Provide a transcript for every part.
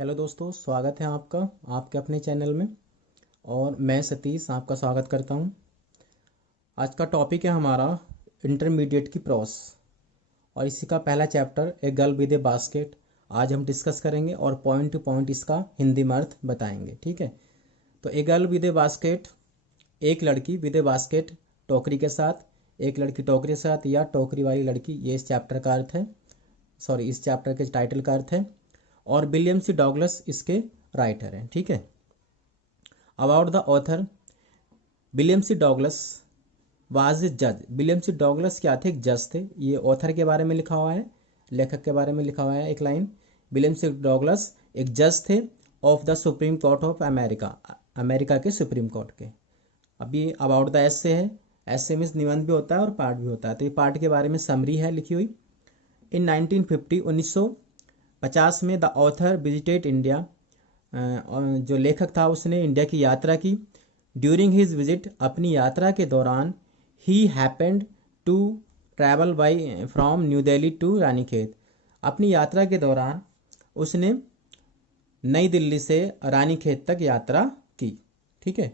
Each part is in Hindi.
हेलो दोस्तों, स्वागत है आपका आपके अपने चैनल में। और मैं सतीश आपका स्वागत करता हूं। आज का टॉपिक है हमारा इंटरमीडिएट की प्रॉस और इसी का पहला chapter a girl with A basket. आज हम डिस्कस करेंगे और पॉइंट टू पॉइंट इसका हिंदी में अर्थ बताएंगे। ठीक है, तो a girl with A basket, एक लड़की विद ए बास्केट, टोकरी के साथ, एक लड़की टोकरी के साथ या टोकरी वाली लड़की, ये इस चैप्टर का अर्थ है। सॉरी, इस चैप्टर के टाइटल का अर्थ है। और विलियम सी डॉगलस इसके राइटर हैं। ठीक है, about the author, William C Douglas was a जज। विलियम सी डॉगलस क्या थे? एक जज थे। ये ऑथर के बारे में लिखा हुआ है, लेखक के बारे में लिखा हुआ है एक लाइन। विलियम सी डॉगलस एक जज थे of the supreme court of America, America के सुप्रीम कोर्ट के। अभी अबाउट द एस्से है, एस्से मीन्स निबंध भी होता है और पार्ट भी होता है। तो ये पार्ट के बारे में समरी है लिखी हुई। इन 1950 1950 में द ऑथर विजिटेड इंडिया, जो लेखक था उसने इंडिया की यात्रा की। ड्यूरिंग हिज विजिट, अपनी यात्रा के दौरान, he happened to travel by from New Delhi to Ranikhet. अपनी यात्रा के दौरान उसने नई दिल्ली से रानीखेत तक यात्रा की। ठीक है,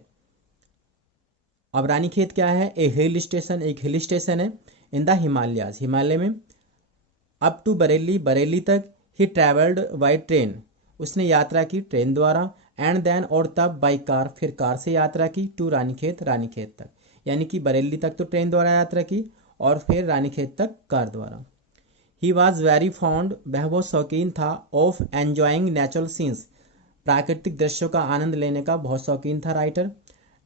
अब रानीखेत क्या है? ए हिल स्टेशन, एक हिल स्टेशन है इन द हिमालयाज, हिमालय में। अप टू बरेली, बरेली तक। ही ट्रैवल्ड बाई ट्रेन, उसने यात्रा की ट्रेन द्वारा। एंड देन, और तब बाई कार, फिर कार से यात्रा की। टू रानीखेत, रानीखेत तक, यानी कि बरेली तक तो ट्रेन द्वारा यात्रा की और फिर रानीखेत तक कार द्वारा। ही वॉज वेरी फॉन्ड, वह बहुत शौकीन था। ऑफ एन्जॉइंग नेचुरल सीन्स, प्राकृतिक दृश्यों का आनंद लेने का बहुत शौकीन था राइटर।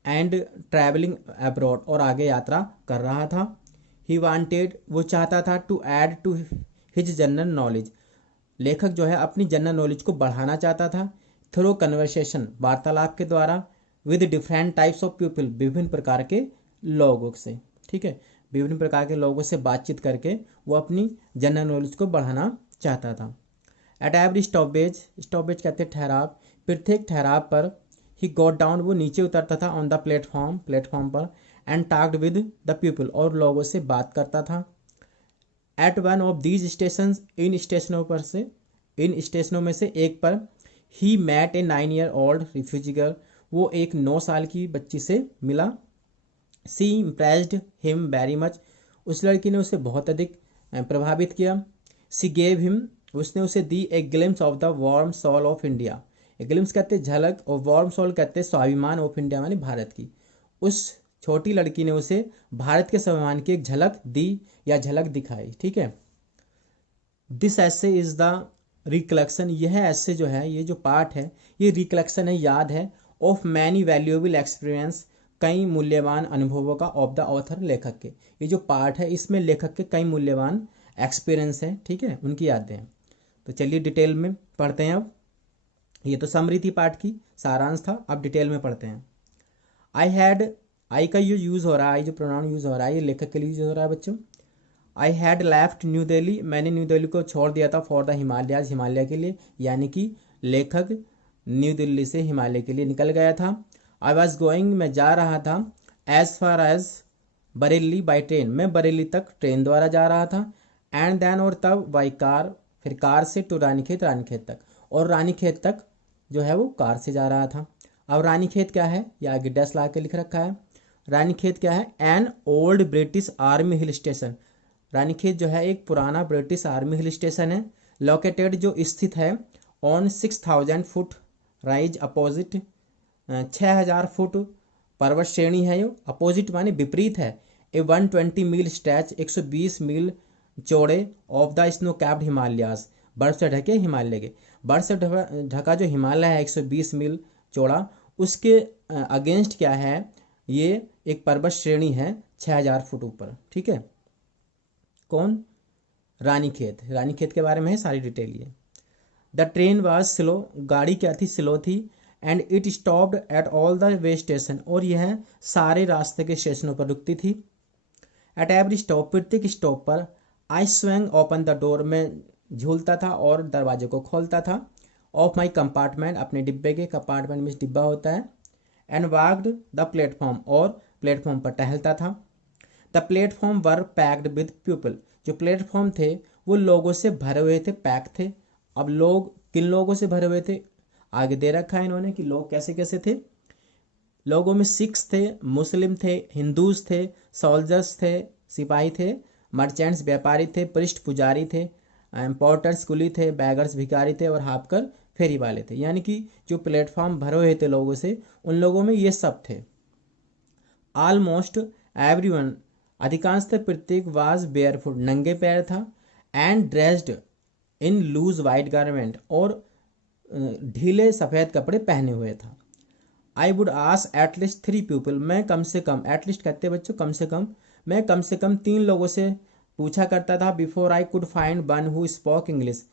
एंड ट्रैवलिंग अब्रॉड, और आगे यात्रा कर रहा था। ही वांटेड, वो चाहता था, to add to his general knowledge, लेखक जो है अपनी जनरल नॉलेज को बढ़ाना चाहता था। थ्रू कन्वर्सेशन, वार्तालाप के द्वारा। With different types of people, विभिन्न प्रकार के लोगों से। ठीक है, विभिन्न प्रकार के लोगों से बातचीत करके वो अपनी जनरल नॉलेज को बढ़ाना चाहता था। एट एवरी स्टॉपेज, स्टॉपेज कहते हैं ठहराव, प्रत्येक ठहराव पर। ही गॉट डाउन, वो नीचे उतरता था। ऑन द प्लेटफॉर्म, प्लेटफॉर्म पर। And talked with the people, और लोगों से बात करता था। At one of these station, इन स्टेशनों पर से, इन स्टेशनों में से एक पर। He met a 9 year old refugee girl, वो एक 9 साल की बच्ची से मिला। She impressed him very much, उस लड़की ने उसे बहुत अधिक प्रभावित किया। सी गेव हिम, उसने उसे दी a glimpse of the warm soul of India. A glimpse कहते झलक और वार्म सोल कहते स्वाभिमान ऑफ इंडिया माने भारत की। उस छोटी लड़की ने उसे भारत के स्वाभिमान की एक झलक दी या झलक दिखाई। ठीक है, दिस ऐसे इज द रिकलेक्शन, यह ऐसे जो है, ये जो पार्ट है, ये रिकलेक्शन है, याद है। ऑफ मैनी वैल्यूएबल एक्सपीरियंस, कई मूल्यवान अनुभवों का। ऑफ द ऑथर, लेखक के। ये जो पार्ट है इसमें लेखक के कई मूल्यवान एक्सपीरियंस हैं। ठीक है, उनकी यादें हैं। तो चलिए डिटेल में पढ़ते हैं अब। ये तो समरी थी पार्ट की, सारांश था। अब डिटेल में पढ़ते हैं। आई हैड, आई का यूज हो रहा है, आई जो प्रोनाउन यूज हो रहा है ये लेखक के लिए यूज हो रहा है बच्चों। I had left new Delhi, मैंने न्यू दिल्ली को छोड़ दिया था। फॉर द हिमालयाज, हिमालय के लिए, यानी कि लेखक न्यू दिल्ली से हिमालय के लिए निकल गया था। आई वॉज गोइंग, मैं जा रहा था। As far as Bareilly by train, मैं बरेली तक ट्रेन द्वारा जा रहा था। एंड देन, और तब, बाई कार, फिर कार से। टू रानीखेत, रानीखेत तक, और रानीखेत तक जो है वो कार से जा रहा था। अब रानीखेत क्या है, या आगे डैश ला के लिख रखा है। रानीखेत क्या है? An old British army hill station, Ranikhet जो है एक पुराना ब्रिटिश आर्मी हिल स्टेशन है। लोकेटेड, जो स्थित है। On 6000 foot rise opposite, 6000 foot पर्वत श्रेणी है। ये अपोजिट माने विपरीत है। ए 120 मील स्ट्रेच, 120 मील चौड़े। Of the snow capped Himalayas, बर्फ से ढके हिमालय के। बर्फ से ढका जो हिमालय है 120 मील चौड़ा, उसके अगेंस्ट क्या है? ये एक पर्वत श्रेणी है 6000 फुट ऊपर। ठीक है, कौन? रानीखेत, रानीखेत के बारे में है सारी डिटेल ये। द ट्रेन वाज स्लो, गाड़ी क्या थी? स्लो थी। And it stopped at all the way station, और यह सारे रास्ते के स्टेशनों पर रुकती थी। एट एवरी स्टॉप, प्रत्येक स्टॉप पर। आई स्वैंग ओपन द डोर, में झूलता था और दरवाजे को खोलता था। ऑफ माई कंपार्टमेंट, अपने डिब्बे के, कंपार्टमेंट में डिब्बा होता है। एंड वाक्ड द प्लेटफॉर्म, और प्लेटफॉर्म पर टहलता था। The platform were packed with people, जो प्लेटफॉर्म थे वो लोगों से भरे हुए थे, पैक थे। अब लोग किन लोगों से भरे हुए थे? आगे दे रखा है इन्होंने कि लोग कैसे कैसे थे। लोगों में सिख्स थे, मुस्लिम थे, हिंदूज थे, सोल्जर्स थे, सिपाही थे, मर्चेंट्स व्यापारी थे, पृष्ठ पुजारी थे, पोर्टर्स कुली थे, बैगर्स भिखारी थे और हाफकर फेरी वाले थे। यानी कि जो प्लेटफॉर्म भरे हुए थे लोगों से, उन लोगों में ये सब थे। ऑलमोस्ट एवरीवन, अधिकांशतः प्रत्येक वाज बेयरफुट, नंगे पैर था, and dressed in loose white garment, और ढीले सफ़ेद कपड़े पहने हुए था। I would ask at least 3 people, मैं कम से कम, एटलीस्ट कहते हैं बच्चों कम से कम, मैं कम से कम 3 लोगों से पूछा करता था। Before I could find one who spoke English,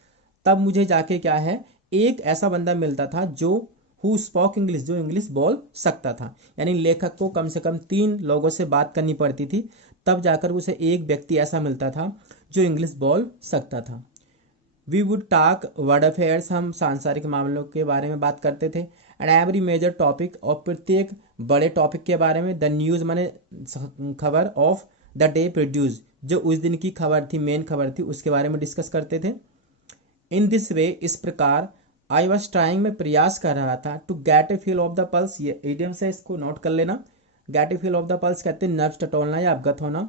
तब मुझे जाके क्या है एक ऐसा बंदा मिलता था जो हु स्पोक इंग्लिश, जो इंग्लिश बोल सकता था। यानी लेखक को कम से कम 3 लोगों से बात करनी पड़ती थी, तब जाकर उसे एक व्यक्ति ऐसा मिलता था जो इंग्लिश बोल सकता था। We would talk world affairs, हम सांसारिक मामलों के बारे में बात करते थे। एंड एवरी मेजर टॉपिक, और प्रत्येक बड़े टॉपिक के बारे में। द न्यूज़ माने खबर, ऑफ द डे प्रोड्यूस, जो उस दिन की खबर थी, मेन खबर थी, उसके बारे में डिस्कस करते थे। इन दिस वे, इस प्रकार, आई वॉज ट्राइंग, मैं प्रयास कर रहा था, to get a feel of the pulse, ये इडियम्स है, इसको नोट कर लेना। Get a feel of the pulse कहते हैं नब्ज टटोलना या अवगत होना।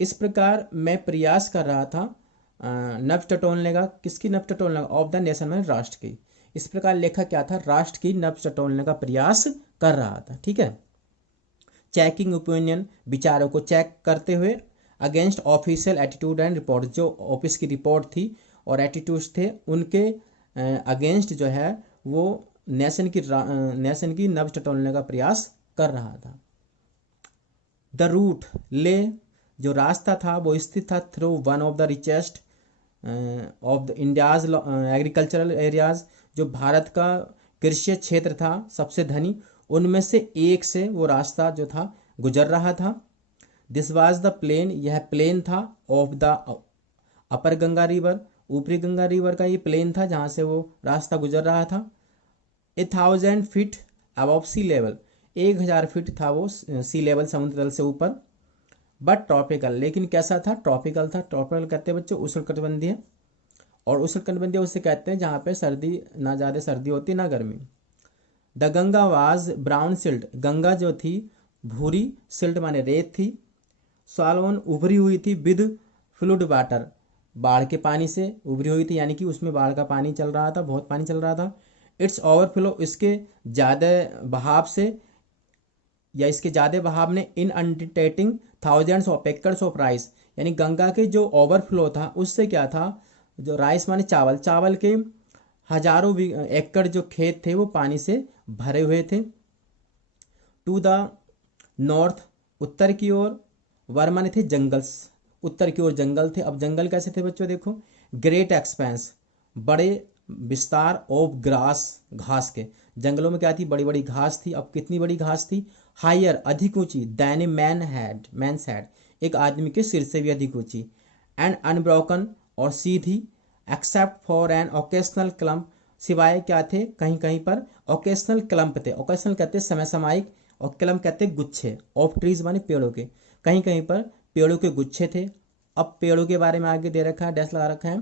इस प्रकार मैं प्रयास कर रहा था नब्ज टटोलने का, किसकी नब्ज टटोलने का, ऑफ द नेशन में, राष्ट्र की। इस प्रकार लेखक क्या था, राष्ट्र की नब्ज टटोलने का प्रयास कर रहा था। ठीक है। चेकिंग ओपिनियन, विचारों को चेक करते हुए। Against official attitude and report, जो ऑफिस की रिपोर्ट थी और एटीट्यूड्स थे उनके अगेंस्ट जो है वो नेशन की नब्ज टटोलने का प्रयास कर रहा था। द रूट, ले, जो रास्ता था वो स्थित था through one of the richest of the India's agricultural areas, जो भारत का कृषि क्षेत्र था सबसे धनी, उनमें से एक से वो रास्ता जो था गुजर रहा था। दिस वाज द प्लेन, यह प्लेन था, of the upper Ganga river, ऊपरी गंगा रिवर का ये प्लेन था जहाँ से वो रास्ता गुजर रहा था। 1000 feet above sea level, 1000 feet था वो सी लेवल, समुद्र तल से ऊपर। बट ट्रॉपिकल, लेकिन कैसा था, ट्रॉपिकल था। ट्रॉपिकल कहते हैं बच्चों उष्णकटिबंधीय, और उष्णकटिबंधीय उसे कहते हैं जहाँ पे सर्दी, ना ज़्यादा सर्दी होती ना गर्मी। The Ganga was brown silt, Ganga जो थी भूरी, सिल्ट माने रेत थी। सॉलोन, उभरी हुई थी, विद फ्लूड वाटर, बाढ़ के पानी से उभरी हुई थी, यानी कि उसमें बाढ़ का पानी चल रहा था, बहुत पानी चल रहा था। इट्स ओवरफ्लो, इसके ज़्यादा बहाव से या इसके ज़्यादा बहाव ने inundating thousands of acres of rice, यानी गंगा के जो ओवरफ्लो था उससे क्या था, जो राइस माने चावल, चावल के हजारों एकड़ जो खेत थे वो पानी से भरे हुए थे। टू द नॉर्थ, उत्तर की ओर, वर माने थे जंगल्स, उत्तर की ओर जंगल थे। अब जंगल कैसे थे बच्चों, देखो, ग्रेट एक्सपेंस, बड़े विस्तार, ऑफ ग्रास, घास के। जंगलों में क्या थी, बड़ी बड़ी घास थी। अब कितनी बड़ी घास थी, हायर, अधिक ऊंची, दैन ए मैंस हैड, एक आदमी के सिर से भी अधिक ऊंची। एंड अनब्रोकन, और सीधी, except for an occasional clump, सिवाय क्या थे, कहीं कहीं पर ओकेशनल क्लम्प थे। ओकेशनल कहते हैं समय सामयिक, और क्लम्प कहते हैं गुच्छे, ऑफ ट्रीज माने पेड़ों के, कहीं कहीं पर पेड़ों के गुच्छे थे। अब पेड़ों के बारे में आगे दे रखा है, डैश लगा रखा है।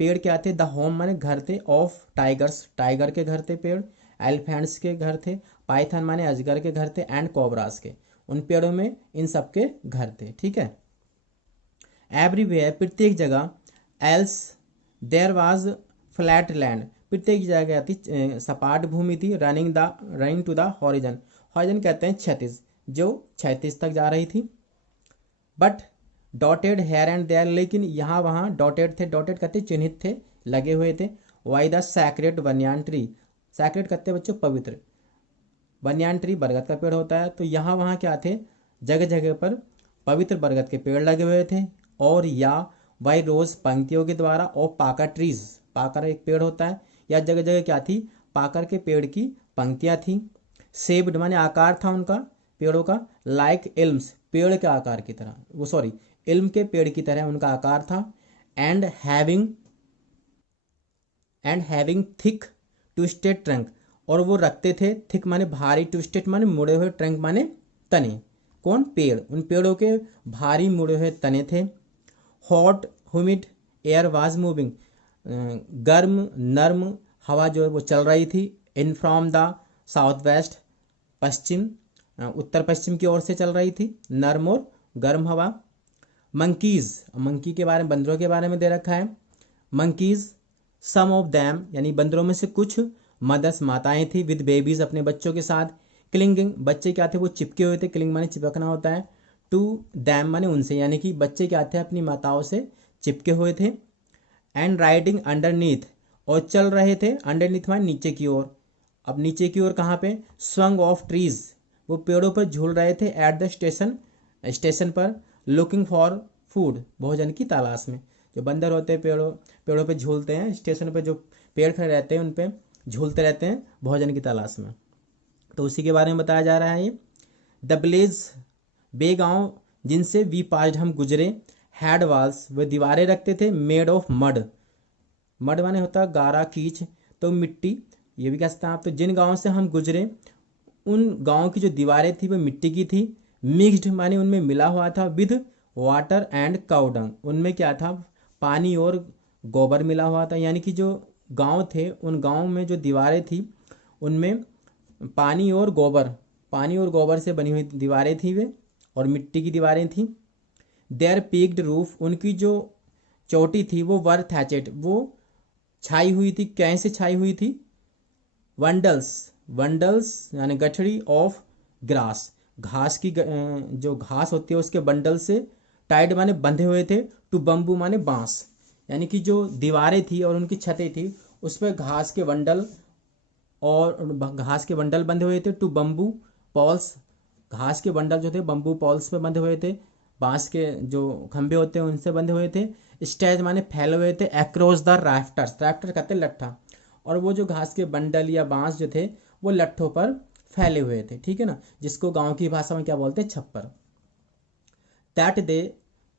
पेड़ क्या थे, द होम माने घर थे, ऑफ टाइगर्स, टाइगर के घर थे पेड़। एलिफेंट्स के घर थे। पाइथन माने अजगर के घर थे। एंड कोबरास के, उन पेड़ों में इन सब के घर थे। ठीक है। एवरीवेयर, प्रत्येक जगह। Else there was flat land, प्रत्येक जगह थी सपाट भूमि थी। Running to the horizon, horizon कहते हैं क्षैतिज, जो क्षैतिज तक जा रही थी। But dotted here and there, लेकिन यहाँ वहाँ डॉटेड थे, डॉटेड कहते चिन्हित थे, लगे हुए थे। Why the sacred banyan tree, sacred कहते हैं बच्चों पवित्र, बनियान ट्री बरगद का पेड़ होता है। तो यहाँ वहाँ क्या थे, जगह जगह पर पवित्र बरगद के पेड़ लगे हुए थे। और या बाई रोज, पंक्तियों के द्वारा। और पाकर ट्रीज, पाकर एक पेड़ होता है, या जगह जगह क्या थी, पाकर के पेड़ की पंक्तियाँ थी। शेप्ड माने आकार था उनका, पेड़ों का। लाइक इल्म्स, पेड़ के आकार की तरह, वो सॉरी इल्म के पेड़ की तरह उनका आकार था। And having thick twisted trunk, और वो रखते थे, थिक माने भारी, ट्विस्टेड माने मुड़े हुए, ट्रंक माने तने। कौन, पेड़, उन पेड़ों के भारी मुड़े हुए तने थे। Hot humid air was moving, गर्म नर्म हवा जो है वो चल रही थी। In from the south west, पश्चिम उत्तर पश्चिम की ओर से चल रही थी, नर्म और गर्म हवा। मंकीज, मंकी के बारे में, बंदरों के बारे में दे रखा है। मंकीज सम ऑफ दैम, यानी बंदरों में से कुछ, मदर्स माताएं थी, विद बेबीज अपने बच्चों के साथ। क्लिंगिंग, बच्चे क्या थे वो चिपके हुए थे, क्लिंग माने चिपकना होता है, टू दैम माने उनसे, यानी कि बच्चे क्या थे अपनी माताओं से चिपके हुए थे। एंड राइडिंग अंडरनीथ, और चल रहे थे, अंडरनीथ माने नीचे की ओर। अब नीचे की ओर कहाँ पे, स्वंग ऑफ ट्रीज, वो पेड़ों पर झूल रहे थे, एट द स्टेशन, स्टेशन पर, लुकिंग फॉर फूड, भोजन की तलाश में। जो बंदर होते हैं पेड़ों पेड़ों पे झूलते हैं, स्टेशन पे जो पेड़ खड़े रहते हैं उन पे झूलते रहते हैं भोजन की तलाश में। तो उसी के बारे में बताया जा रहा है ये। द विलेज, बे गांव जिनसे वी पास्ड हम गुजरे, हैड वॉल्स, वे दीवारें रखते थे, मेड ऑफ मड, मड माने होता है गारा कीच, तो मिट्टी, ये भी कह सकते हैं आप। तो जिन गाँव से हम गुजरे उन गाँव की जो दीवारें थी वो मिट्टी की थी। मिक्स्ड माने उनमें मिला हुआ था, विद वाटर एंड काउडंग, उनमें क्या था, पानी और गोबर मिला हुआ था। यानी कि जो गांव थे उन गांव में जो दीवारें थी उनमें पानी और गोबर से बनी हुई दीवारें थी वे, और मिट्टी की दीवारें थी। देयर पीक्ड रूफ, उनकी जो चोटी थी वो वर थैचेड, वो छाई हुई थी, कैसे छाई हुई थी, वंडल्स, वंडल्स यानी गठड़ी ऑफ ग्रास, घास की जो घास होती है उसके बंडल से, टाइड माने बंधे हुए थे, टू बम्बू माने बांस, यानी कि जो दीवारें थी और उनकी छतें थी उस पर घास के बंडल बंधे हुए थे, टू बम्बू पॉल्स, घास के बंडल जो थे बम्बू पॉल्स पे बंधे हुए थे, बांस के जो खंभे होते हैं उनसे बंधे हुए थे। स्टेज माने फैले हुए थे, अक्रॉस द राफ्टर्स, राफ्टर कहते हैं लट्ठा, और वो जो घास के बंडल या बांस जो थे वो लट्ठों पर फैले हुए थे, ठीक है ना, जिसको गांव की भाषा में क्या बोलते हैं, छप्पर। दैट डे,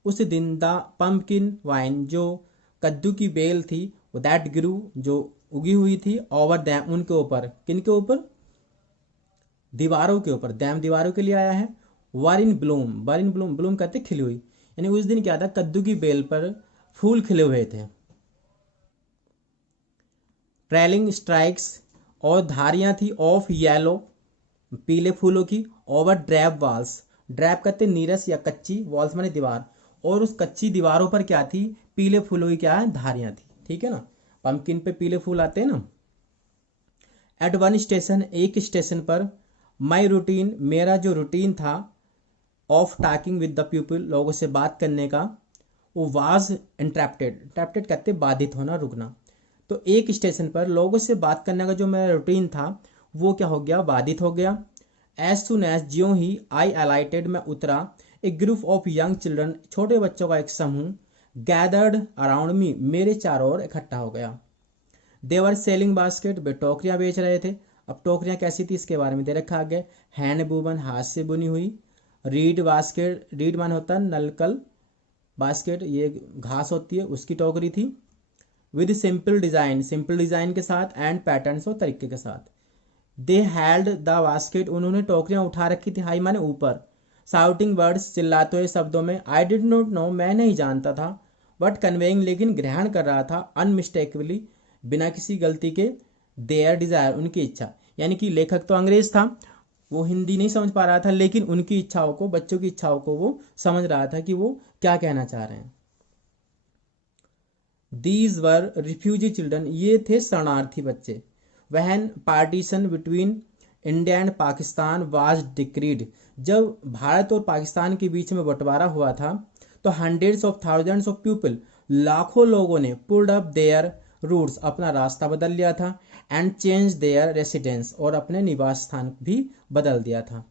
उस दिन, द पम्पकिन वाइन, जो कद्दू की बेल थी, दैट ग्रू, जो उगी हुई थी, ओवर दैम, उनके ऊपर, किनके ऊपर, दीवारों के ऊपर, दैम दीवारों के लिए आया है। वर इन ब्लूम, वर इन ब्लूम, ब्लूम कहते खिली हुई, यानी उस दिन क्या था, कद्दू की बेल पर फूल खिले हुए थे। ट्रेलिंग स्ट्राइक्स, और धारियां थी, ऑफ येलो, पीले फूलों की, ओवर ड्रैप वॉल्स, ड्रैप कहते नीरस या कच्ची, वॉल्स माने दीवार, और उस कच्ची दीवारों पर क्या थी, पीले फूलों की क्या है, धारियां थी, ठीक है ना, पंपकिन पे पीले फूल आते हैं ना। एट वन स्टेशन, एक स्टेशन पर, माई रूटीन, मेरा जो रूटीन था, of talking with the people, लोगों से बात करने का, वो वाज इंटरप्टेड, इंटरप्टेड कहते बाधित होना, रुकना। तो एक स्टेशन पर लोगों से बात करने का जो मेरा रूटीन था वो क्या हो गया, बाधित हो गया। एज सुन एज, ज्यों ही, आई अलाइटेड, मैं उतरा, ए ग्रुप ऑफ यंग चिल्ड्रन, छोटे बच्चों का एक समूह, गैदर्ड अराउंड मी, मेरे चारों ओर इकट्ठा हो गया। देवर सेलिंग बास्केट, वे टोकरियां बेच रहे थे। अब टोकरियां कैसी थी इसके बारे में दे रखा आगे, हैंड वूवन, हाथ से बुनी हुई। रीड बास्केट, रीड मान होता है नलकल, बास्केट ये घास होती है उसकी टोकरी थी। With simple design, simple design के साथ, एंड पैटर्न्स और तरीके के साथ। दे हेल्ड द बास्केट, उन्होंने टोकरियां उठा रखी थी, हाई माने ऊपर। साउटिंग वर्ड्स, चिल्लाते हुए शब्दों में, आई डिड नॉट नो, मैं नहीं जानता था, बट कन्वेइंग, लेकिन ग्रहण कर रहा था, अनमिस्टेकबली, बिना किसी गलती के, देयर डिजायर, उनकी इच्छा, यानी कि लेखक तो अंग्रेज था, वो हिंदी नहीं समझ पा रहा था, लेकिन उनकी इच्छाओं को, बच्चों की इच्छाओं को वो समझ रहा था कि वो क्या कहना चाह रहे हैं। दीज वर रिफ्यूजी चिल्ड्रन, ये थे शरणार्थी बच्चे। वहन partition between India and Pakistan was decreed, जब भारत और पाकिस्तान के बीच में बंटवारा हुआ था तो hundreds of thousands of people, लाखों लोगों ने, पुल्ड अप देयर रूट्स, अपना रास्ता बदल लिया था, एंड चेंज देयर रेसिडेंस, और अपने निवास स्थान भी बदल दिया था।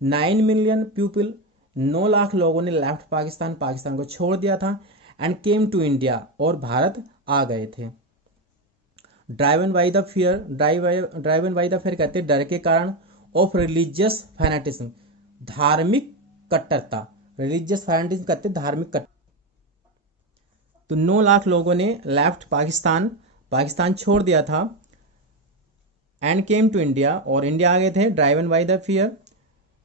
9 मिलियन पीपल, 9 लाख लोगों ने लेफ्ट पाकिस्तान, पाकिस्तान को छोड़ दिया था, एंड केम टू इंडिया, और भारत आ गए थे। Driven by the fear, driven by the fear कहते हैं डर के कारण, ऑफ रिलीजियस फैनेटिज्म, धार्मिक कट्टरता, रिलीजियस फैनेटिज्म कहते हैं धार्मिक कट्टर। तो 9 लाख लोगों ने लेफ्ट पाकिस्तान, पाकिस्तान छोड़ दिया था, एंड केम टू इंडिया, और इंडिया आ गए थे। ड्राइवन बाई द फियर,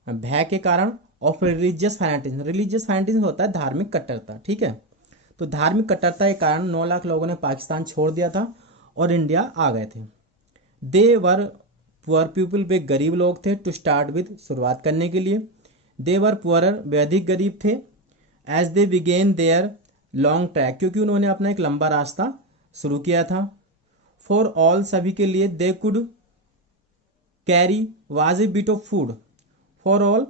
भय के कारण, of religious fanaticism, religious fanaticism होता है धार्मिक कट्टरता, ठीक है। तो धार्मिक कट्टरता के कारण 9 लाख लोगों ने पाकिस्तान छोड़ दिया था और इंडिया आ गए थे। दे वर पुअर पीपल, वे गरीब लोग थे, टू स्टार्ट विद, शुरुआत करने के लिए। दे वर पुअरर, वे अधिक गरीब थे। As they began their long track, क्योंकि उन्होंने अपना एक लंबा रास्ता शुरू किया था। फॉर ऑल, सभी के लिए। They could carry was a bit of food. For all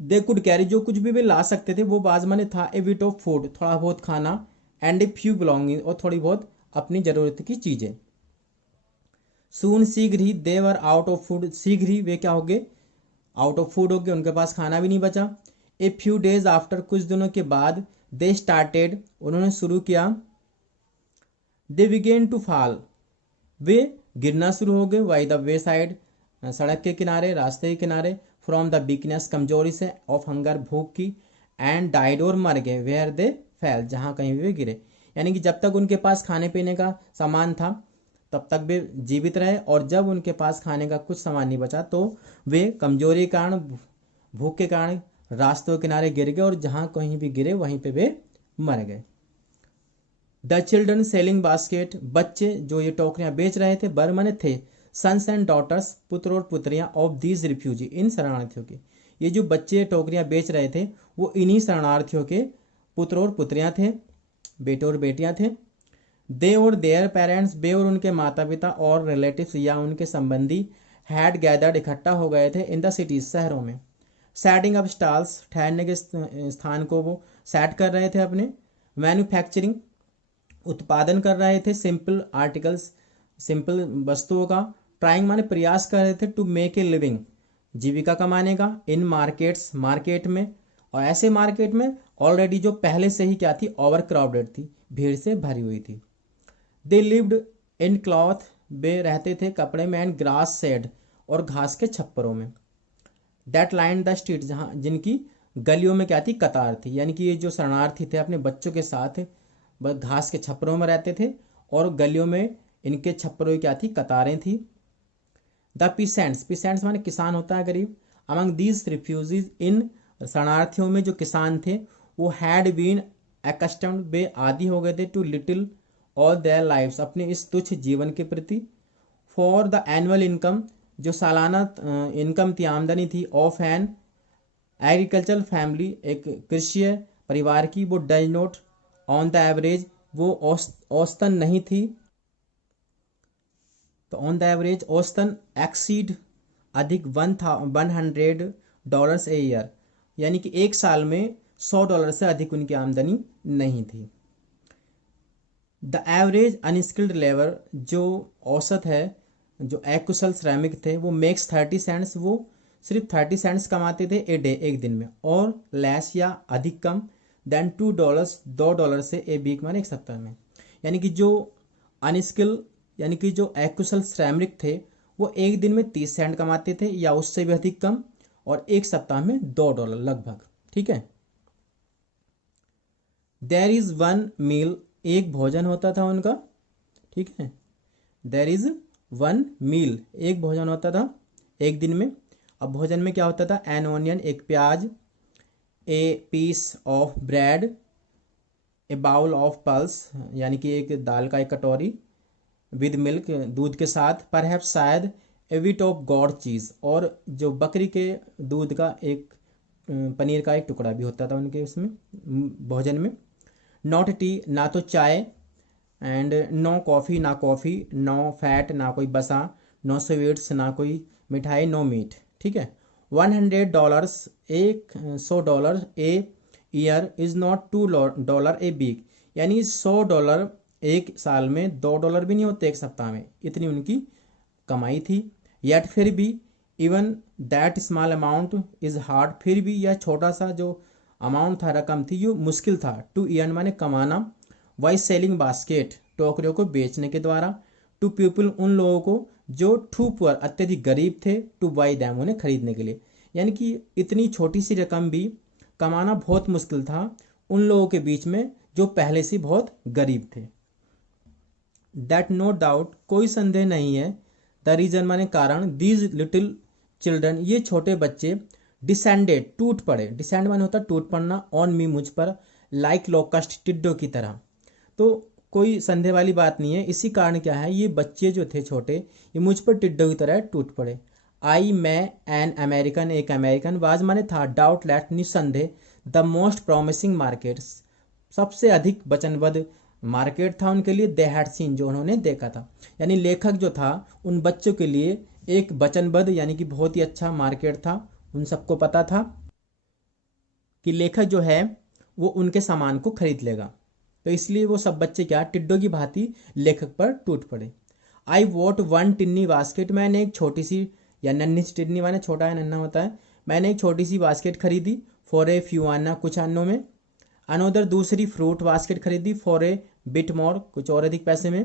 they could carry, जो कुछ भी वे ला सकते थे वो बाज माने था, ए बिट ऑफ फूड, थोड़ा बहुत खाना, एंड ए फ्यू बिलोंगिंग, और थोड़ी बहुत अपनी जरूरत की चीजें। सून, शीघ्र ही, दे वर आउट ऑफ फूड, शीघ्र ही वे क्या हो गए, आउट ऑफ फूड हो गए, उनके पास खाना भी नहीं बचा। ए फ्यू डेज आफ्टर, कुछ दिनों के बाद। दे स्टार्टेड, उन्होंने शुरू किया। दे बिगेन टू फॉल, वे गिरना शुरू हो गए। वाई द वे साइड, सड़क के किनारे, रास्ते के किनारे। फ्रॉम द वीकनेस, कमजोरी से। ऑफ हंगर, भूख की। एंड डाइड, और मर गए। वेयर दे फेल, जहाँ कहीं भी वे गिरे। यानी कि जब तक उनके पास खाने पीने का सामान था तब तक वे जीवित रहे, और जब उनके पास खाने का कुछ सामान नहीं बचा तो वे कमजोरी के कारण, भूख के कारण रास्तों के किनारे गिर गए, और जहाँ कहीं भी गिरे वहीं पे वे मर गए। द चिल्ड्रन सेलिंग बास्केट, बच्चे जो ये टोकरियां बेच रहे थे, बर्मन थे सन्स एंड डॉटर्स, पुत्र और पुत्रियां, ऑफ दीज रिफ्यूजी, इन शरणार्थियों के। ये जो बच्चे टोकरियां बेच रहे थे वो इन्हीं शरणार्थियों के पुत्र और पुत्रियां थे, बेटे और बेटियां थे। दे और देयर पेरेंट्स, वे और उनके माता पिता और रिलेटिव्स या उनके संबंधी, हैड गैदर्ड, इकट्ठा हो गए थे, इन द सिटीज, शहरों में। सेटिंग अप स्टॉल्स, ठहरने के स्थान को वो सेट कर रहे थे अपने। मैन्युफैक्चरिंग, उत्पादन कर रहे थे। सिंपल आर्टिकल्स, सिंपल वस्तुओं का। ट्राइंग माने प्रयास कर रहे थे। टू मेक ए लिविंग, जीविका कमाने का। इन मार्केट्स, मार्केट में, और ऐसे मार्केट में ऑलरेडी जो पहले से ही क्या थी, ओवर क्राउडेड थी, भीड़ से भरी हुई थी। दे लिव्ड इन क्लॉथ, वे रहते थे कपड़े में। एंड ग्रास शेड, और घास के छप्परों में। दैट लाइन द स्ट्रीट, जहाँ जिनकी गलियों में क्या थी, कतार थी। यानी कि ये जो शरणार्थी थे अपने बच्चों के साथ बस घास के छप्परों में रहते थे, और गलियों में इनके छप्परों की क्या थी, कतारें थी। द पीसेंट्स, पीसेंट्स माने किसान होता है, गरीब। अमंग दीज रिफ्यूजीज, इन शरणार्थियों में जो किसान थे वो हैड बीन एकस्टम्ड, वे आदि हो गए थे, to little all their lifes, अपने इस तुच्छ जीवन के प्रति। फॉर द एनुअल इनकम, जो सालाना इनकम थी, आमदनी थी, ऑफ एन एग्रीकल्चरल फैमिली, एक कृषि परिवार की, वो does not on the average, वो औसतन नहीं थी, तो ऑन द एवरेज औसतन एक्सीड, अधिक $100 ए ईयर, यानी कि एक साल में $100 से अधिक उनकी आमदनी नहीं थी। द एवरेज अनस्किल्ड लेबर, जो औसत है, जो अकुशल श्रमिक थे, वो मेक्स 30 सेंट्स, वो सिर्फ 30 सेंट्स कमाते थे ए डे, एक दिन में। और लेस, या अधिक कम, देन $2, $2 से ए वीक, माने एक सप्ताह में। यानी कि जो अनस्किल, यानी कि जो अकुशल श्रमिक थे वो एक दिन में 30 सेंट कमाते थे या उससे भी अधिक कम, और एक सप्ताह में $2 लगभग, ठीक है। देयर इज वन मील, एक भोजन होता था उनका, ठीक है। देयर इज वन मील, एक भोजन होता था एक दिन में। अब भोजन में क्या होता था, एन ऑनियन, एक प्याज, a piece of bread, a bowl of pulse, यानी कि एक दाल का एक कटोरी, विद मिल्क, दूध के साथ, परहैप्स शायद, ए बिट ऑफ गॉड चीज़, और जो बकरी के दूध का एक पनीर का एक टुकड़ा भी होता था उनके उसमें भोजन में। नॉट टी, ना तो चाय, एंड नो कॉफ़ी, ना कॉफ़ी, नो फैट, ना कोई बसा, नो स्वीट्स, ना कोई मिठाई, नो मीट, ठीक है। $100, $100 a year, is not $2 a week, यानी $100 एक साल में, $2 भी नहीं होते एक सप्ताह में, इतनी उनकी कमाई थी। यट फिर भी, even that small amount is hard, फिर भी यह छोटा सा जो अमाउंट था, रकम थी, ये मुश्किल था। टू अर्न माने कमाना। वाई सेलिंग बास्केट, टोकरियों को बेचने के द्वारा। टू पीपल, उन लोगों को जो टू पुअर, अत्यधिक गरीब थे, टू बाई दैम, उन्हें खरीदने के लिए। यानी कि इतनी छोटी सी रकम भी कमाना बहुत मुश्किल था उन लोगों के बीच में जो पहले से बहुत गरीब थे। दैट नो डाउट, कोई संदेह नहीं है, द रीजन माने कारण, दीज लिटिल चिल्ड्रन, ये छोटे बच्चे, डिसेंडेड, टूट पड़े, डिसेंड माने होता टूट पड़ना, ऑन मी, मुझ पर, लाइक लोकस्ट, टिड्डों की तरह। तो कोई संदेह वाली बात नहीं है। इसी कारण क्या है, ये बच्चे जो थे छोटे, ये मुझ पर टिड्डों की तरह टूट पड़े। आई मैं एन अमेरिकन, एक अमेरिकन, वाज माने था, डाउट लेट निसंदेह, द मोस्ट प्रॉमिसिंग मार्केट, सबसे अधिक वचनबद्ध मार्केट था उनके लिए, दे हैड सीन, जो उन्होंने देखा था। यानी लेखक जो था उन बच्चों के लिए एक वचनबद्ध यानी कि बहुत ही अच्छा मार्केट था। उन सबको पता था कि लेखक जो है वो उनके सामान को खरीद लेगा, तो इसलिए वो सब बच्चे क्या, टिड्डों की भांति लेखक पर टूट पड़े। आई वोट वन टिन्नी बास्केट, मैंने एक छोटी सी, या नन्ही सी, टिन्नी माने छोटा है, नन्हा होता है, मैंने एक छोटी सी बास्केट खरीदी, फॉर ए फ्यू आना, कुछ अन्नों में। अनोदर दूसरी फ्रूट बास्केट खरीदी, फॉर ए बिट मोर, कुछ और अधिक पैसे में।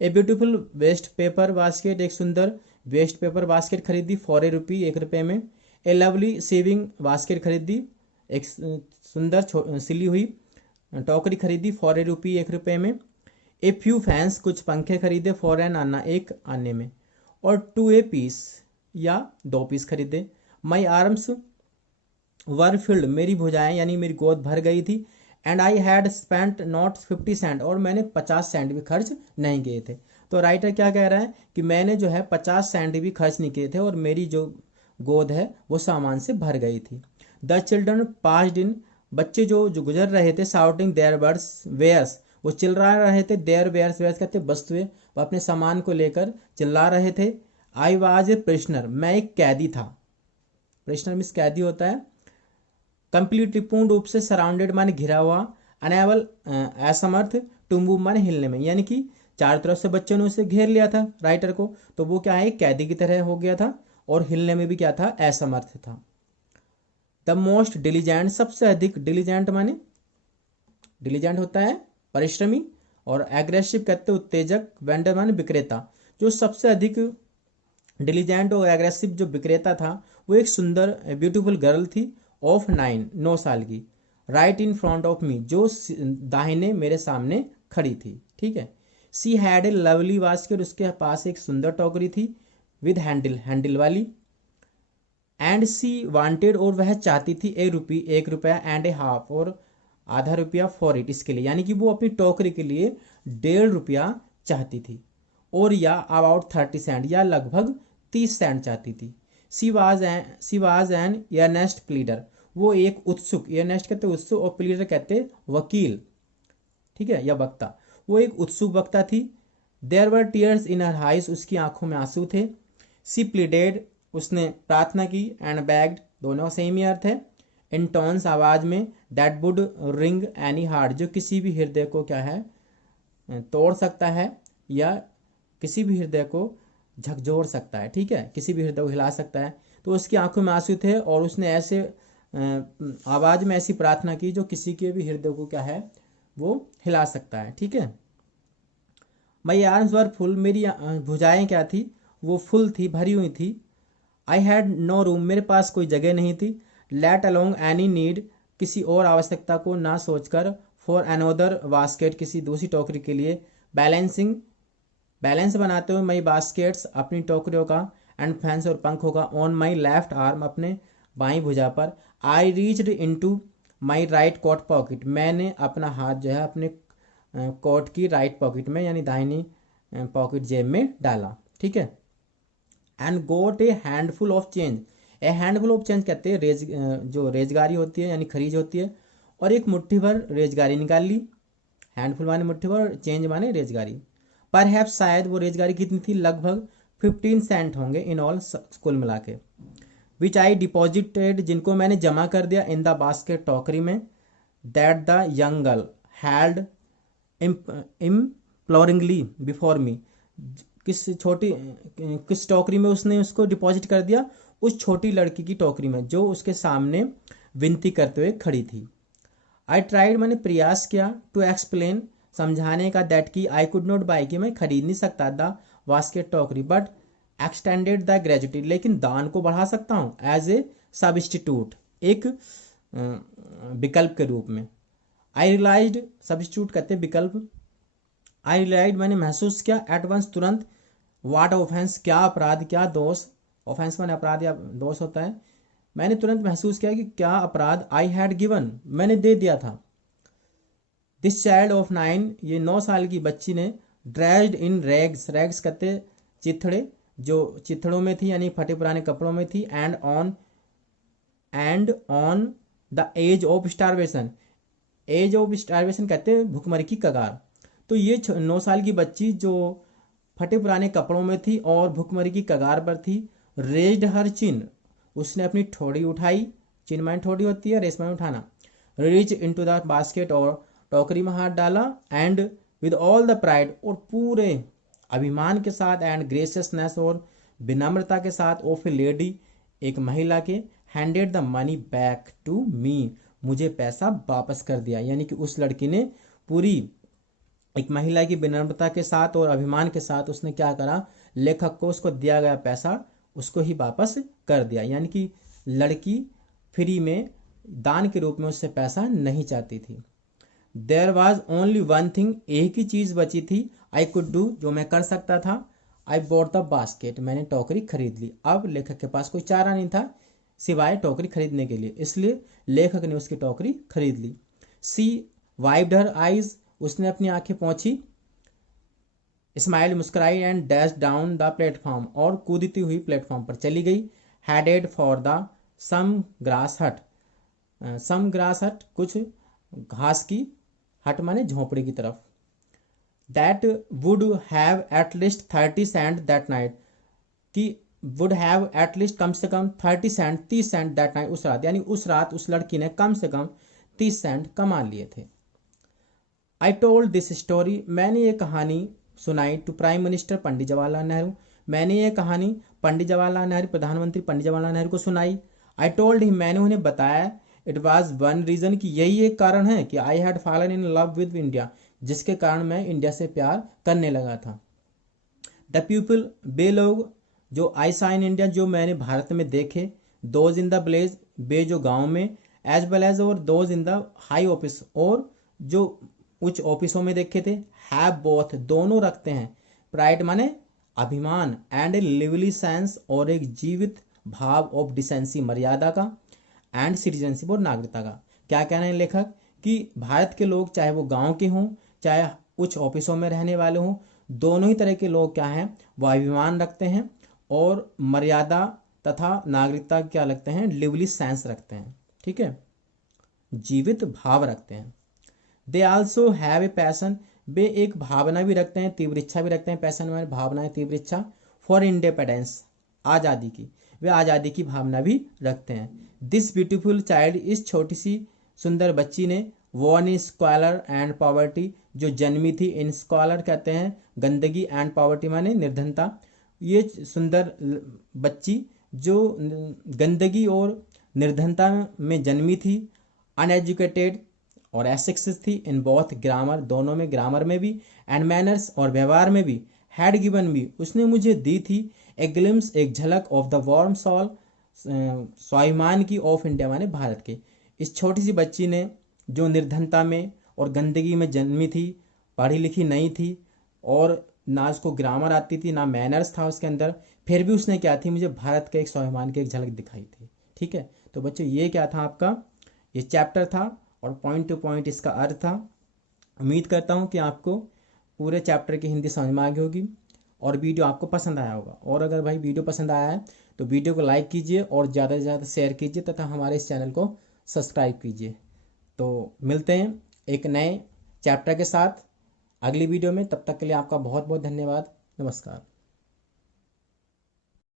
A beautiful waste paper basket, एक सुंदर वेस्ट पेपर बास्केट खरीदी, फॉर ए रुपी, 1 रुपये में। ए लवली सेविंग बास्केट खरीदी, एक सुंदर सिली हुई टोकरी खरीदी, फॉर ए रुपी, 1 रुपये में। ए फ्यू फैंस, कुछ पंखे खरीदे, फॉर एन आना, एक आने में। और 2 ए पीस, या 2 पीस खरीदे। माई आर्म्स वर फिल्ड, मेरी भुजाएं यानी मेरी गोद भर गई थी। And I had spent not 50 cent, और मैंने 50 सेंट भी खर्च नहीं किए थे। तो राइटर क्या कह रहा है कि मैंने जो है 50 सेंट भी खर्च नहीं किए थे, और मेरी जो गोद है वो सामान से भर गई थी। द चिल्ड्रन पास्ड इन, बच्चे जो जो गुजर रहे थे, शाउटिंग देयर बर्ड्स वेयर्स, वो चिल्ला रहे थे, देयर वेयर्स, वेयर्स कहते वस्तुएं, वो अपने सामान को लेकर चिल्ला रहे थे। आई वाज ए प्रिजनर, मैं एक कैदी था। प्रिजनर मीन्स कैदी होता है। कंप्लीटली, पूर्ण रूप से, सराउंडेड माने घिरा हुआ, अनेबल असमर्थ, टू मूव माने हिलने में, यानी कि चारों तरफ से बच्चों ने उसे घेर लिया था राइटर को, तो वो क्या है, एक कैदी की तरह हो गया था, और हिलने में भी क्या था, असमर्थ था। द मोस्ट डिलीजेंट, सबसे अधिक, डिलीजेंट माने, डिलीजेंट होता है परिश्रमी, और एग्रेसिव कहते हैं उत्तेजक, वेंडर माने विक्रेता। जो सबसे अधिक डिलीजेंट और एग्रेसिव जो विक्रेता था, वो एक सुंदर ब्यूटीफुल गर्ल थी, ऑफ 9, 9 साल की, right in front of me, जो दाहिने मेरे सामने खड़ी थी। ठीक है। She had a lovely basket, उसके पास एक सुंदर टोकरी थी, विद हैंडल, हैंडल वाली। एंड सी वांटेड, और वह चाहती थी, ए रुपी, 1 रुपया, एंड ए हाफ, और आधा रुपया, फॉर इट, इसके लिए, यानी कि वो अपनी टोकरी के लिए 1.5 रुपया चाहती थी, और या अबाउट 30 सेंट, या लगभग 30 सेंट चाहती थी। She was an earnest pleader, वो एक उत्सुक, एर्नेस्ट कहते उत्सुक, और प्लीडर कहते वकील, ठीक है, या वक्ता, वो एक उत्सुक वक्ता थी। There were tears in her eyes, उसकी आंखों में आंसू थे। सी प्लीडेड, उसने प्रार्थना की, एंड बैग्ड, दोनों सेम ही अर्थ है, इन टोन्स, आवाज में, that would ring any heart, जो किसी भी हृदय को क्या है, तोड़ सकता है, या किसी भी हृदय को झकझोर सकता है। ठीक है, किसी भी हृदय को हिला सकता है। तो उसकी आंखों में आंसू थे, और उसने ऐसे आवाज में ऐसी प्रार्थना की जो किसी के भी हृदय को क्या है, वो हिला सकता है। ठीक है। माई आर्म्स वर फुल, मेरी भुजाएं क्या थी, वो फुल थी, भरी हुई थी। आई हैड नो रूम, मेरे पास कोई जगह नहीं थी। लेट अलोंग एनी नीड, किसी और आवश्यकता को ना सोचकर, फॉर अनोदर बास्केट, किसी दूसरी टोकरी के लिए। बैलेंसिंग, बैलेंस बनाते हुए, मई बास्केट्स, अपनी टोकरियों का, एंड फैंस, और पंखों का, ऑन माई लेफ्ट आर्म, अपने बाई भुजा पर। I reached into my right coat pocket, मैंने अपना हाथ जो है अपने कोट की राइट पॉकेट में, यानी दाहिनी पॉकेट जेब में डाला। ठीक है। And got a handful of change, a handful of change कहते हैं जो रेजगारी होती है, यानी खरीज होती है, और एक मुट्ठी भर रेजगारी निकाल ली। हैंडफुल माने मुट्ठी भर, चेंज माने रेजगारी। पर शायद वो रेजगारी कितनी थी, लगभग 15 सेंट होंगे इन ऑल, कुल मिला के। विच आई डिपॉजिटेड, जिनको मैंने जमा कर दिया, इन द बास्केट, टोकरी में। That the young girl held imploringly before me, किस टोकरी में उसने उसको डिपॉजिट कर दिया, उस छोटी लड़की की टोकरी में, जो उसके सामने विनती करते हुए खड़ी थी। आई ट्राइड, मैंने प्रयास किया, टू एक्सप्लेन, समझाने का, दैट की आई कुड नॉट बाई, कि मैं खरीद नहीं सकता, द बास्केट, टोकरी, बट एक्सटेंडेड द ग्रेजुटी, लेकिन दान को बढ़ा सकता हूँ, एज ए सब्स्टिट्यूट, एक विकल्प के रूप में। आई रियलाइज्ड, सब्स्टिट्यूट कहते विकल्प। आई रियलाइज्ड, मैंने महसूस किया, एट वंस, तुरंत। वाट ऑफेंस, क्या अपराध, क्या दोष, ऑफेंस मैंने अपराध या दोष होता है। मैंने तुरंत महसूस किया कि क्या अपराध, आई हैड गिवन, मैंने दे दिया था। दिस चाइल्ड ऑफ 9, ये 9 साल की बच्ची ने ड्रेस्ड इन रैग्स, रैग्स कहते चिथड़े, जो चिथड़ों में थी यानी फटे पुराने कपड़ों में थी, and on the edge of starvation, edge of starvation कहते हैं भुखमरी की कगार। तो ये 9 साल की बच्ची जो फटे पुराने कपड़ों में थी और भुखमरी की कगार पर थी, रेज्ड हर चिन, उसने अपनी ठोड़ी उठाई, चिन माइन ठोड़ी होती है, रेस माइन उठाना, रीच इनटू द बास्केट, और टोकरी में हाथ डाला, and with all the pride, और पूरे अभिमान के साथ, एंड ग्रेसियसनेस, और विनम्रता के साथ, ऑफ ए लेडी, एक महिला के, handed the money back to me, मुझे पैसा वापस कर दिया। यानी कि उस लड़की ने पूरी एक महिला की विनम्रता के साथ और अभिमान के साथ उसने क्या करा, लेखक को उसको दिया गया पैसा उसको ही वापस कर दिया। यानी कि लड़की फ्री में दान के रूप में उससे पैसा नहीं चाहती थी। There was only one thing, एक ही चीज़ बची थी, आई कुड डू, जो मैं कर सकता था, आई बॉट द बास्केट, मैंने टोकरी खरीद ली। अब लेखक के पास कोई चारा नहीं था सिवाय टोकरी खरीदने के लिए, इसलिए लेखक ने उसकी टोकरी खरीद ली। सी वाइप्ड हर आइज, उसने अपनी आंखें पोंछी, स्माइल, मुस्कुराई, and dash down the platform, और कूदती हुई प्लेटफॉर्म पर चली गई। Headed for the some grass hut, some grass हट कुछ घास की हट माने झोंपड़ी की तरफ। That would have at least 30 cent that night, कि वुड हैव एट लीस्ट कम से कम 30 सेंट दैट नाइट, उस रात, यानी उस रात उस लड़की ने कम से कम 30 सेंट कमा लिए थे। आई टोल्ड दिस स्टोरी, मैंने ये कहानी सुनाई, to prime minister Pandit Jawaharlal Nehru, मैंने ये कहानी पंडित जवाहरलाल नेहरू, प्रधानमंत्री पंडित जवाहरलाल नेहरू को सुनाई। आई टोल्ड हिम, मैंने उन्हें बताया, इट वॉज वन रीजन, कि यही एक कारण है कि I had fallen in love with India, जिसके कारण मैं इंडिया से प्यार करने लगा था। द पीपल, बे लोग, जो आई सा इन इंडिया, जो मैंने भारत में देखे, दोज इन द विलेज, बे जो गाँव में, एज वेल एज, और those in the high office, और जो उच्च ऑफिसों में देखे थे, हैव बोथ, दोनों रखते हैं, प्राइड माने अभिमान, एंड ए लिवली सेंस, और एक जीवित भाव, ऑफ डिसेंसी, मर्यादा का, एंड सिटीजनशिप, और नागरिकता का। क्या कहना है लेखक, कि भारत के लोग चाहे वो गांव के हों चाहे उच्च ऑफिसों में रहने वाले हों, दोनों ही तरह के लोग क्या हैं, वो अभिमान रखते हैं और मर्यादा तथा नागरिकता क्या लगते हैं, लिवली सेंस रखते हैं, ठीक है, जीवित भाव रखते हैं। They also have a passion, वे एक भावना भी रखते हैं, तीव्र इच्छा भी रखते हैं, पैसन में भावना है, तीव्र इच्छा, फॉर इंडिपेंडेंस, आज़ादी की, वे आज़ादी की भावना भी रखते हैं। दिस ब्यूटीफुल चाइल्ड, इस छोटी सी सुंदर बच्ची ने, वॉर्न इन स्क्वालर एंड पॉवर्टी, जो जन्मी थी, इन स्क्वालर कहते हैं गंदगी, एंड पॉवर्टी माने निर्धनता, ये सुंदर बच्ची जो गंदगी और निर्धनता में जन्मी थी, अनएजुकेटेड और अशिक्षित थी, इन बोथ ग्रामर, दोनों में, ग्रामर में भी, एंड मैनर्स, और व्यवहार में भी, हैड गिवन भी, उसने मुझे दी थी, ए ग्लिम्स, एक झलक, ऑफ द वार्म सॉल, स्वाभिमान की, ऑफ इंडिया माने भारत के। इस छोटी सी बच्ची ने जो निर्धनता में और गंदगी में जन्मी थी, पढ़ी लिखी नहीं थी, और ना उसको ग्रामर आती थी ना मैनर्स था उसके अंदर, फिर भी उसने क्या थी, मुझे भारत के एक स्वाभिमान की एक झलक दिखाई थी। ठीक है, तो बच्चों ये क्या था आपका, ये चैप्टर था और पॉइंट टू पॉइंट इसका अर्थ था। उम्मीद करता हूँ कि आपको पूरे चैप्टर की हिंदी समझ में आ गई होगी और वीडियो आपको पसंद आया होगा। और अगर भाई वीडियो पसंद आया है तो वीडियो को लाइक कीजिए और ज़्यादा से ज़्यादा शेयर कीजिए तथा हमारे इस चैनल को सब्सक्राइब कीजिए। तो मिलते हैं एक नए चैप्टर के साथ अगली वीडियो में, तब तक के लिए आपका बहुत बहुत धन्यवाद। नमस्कार।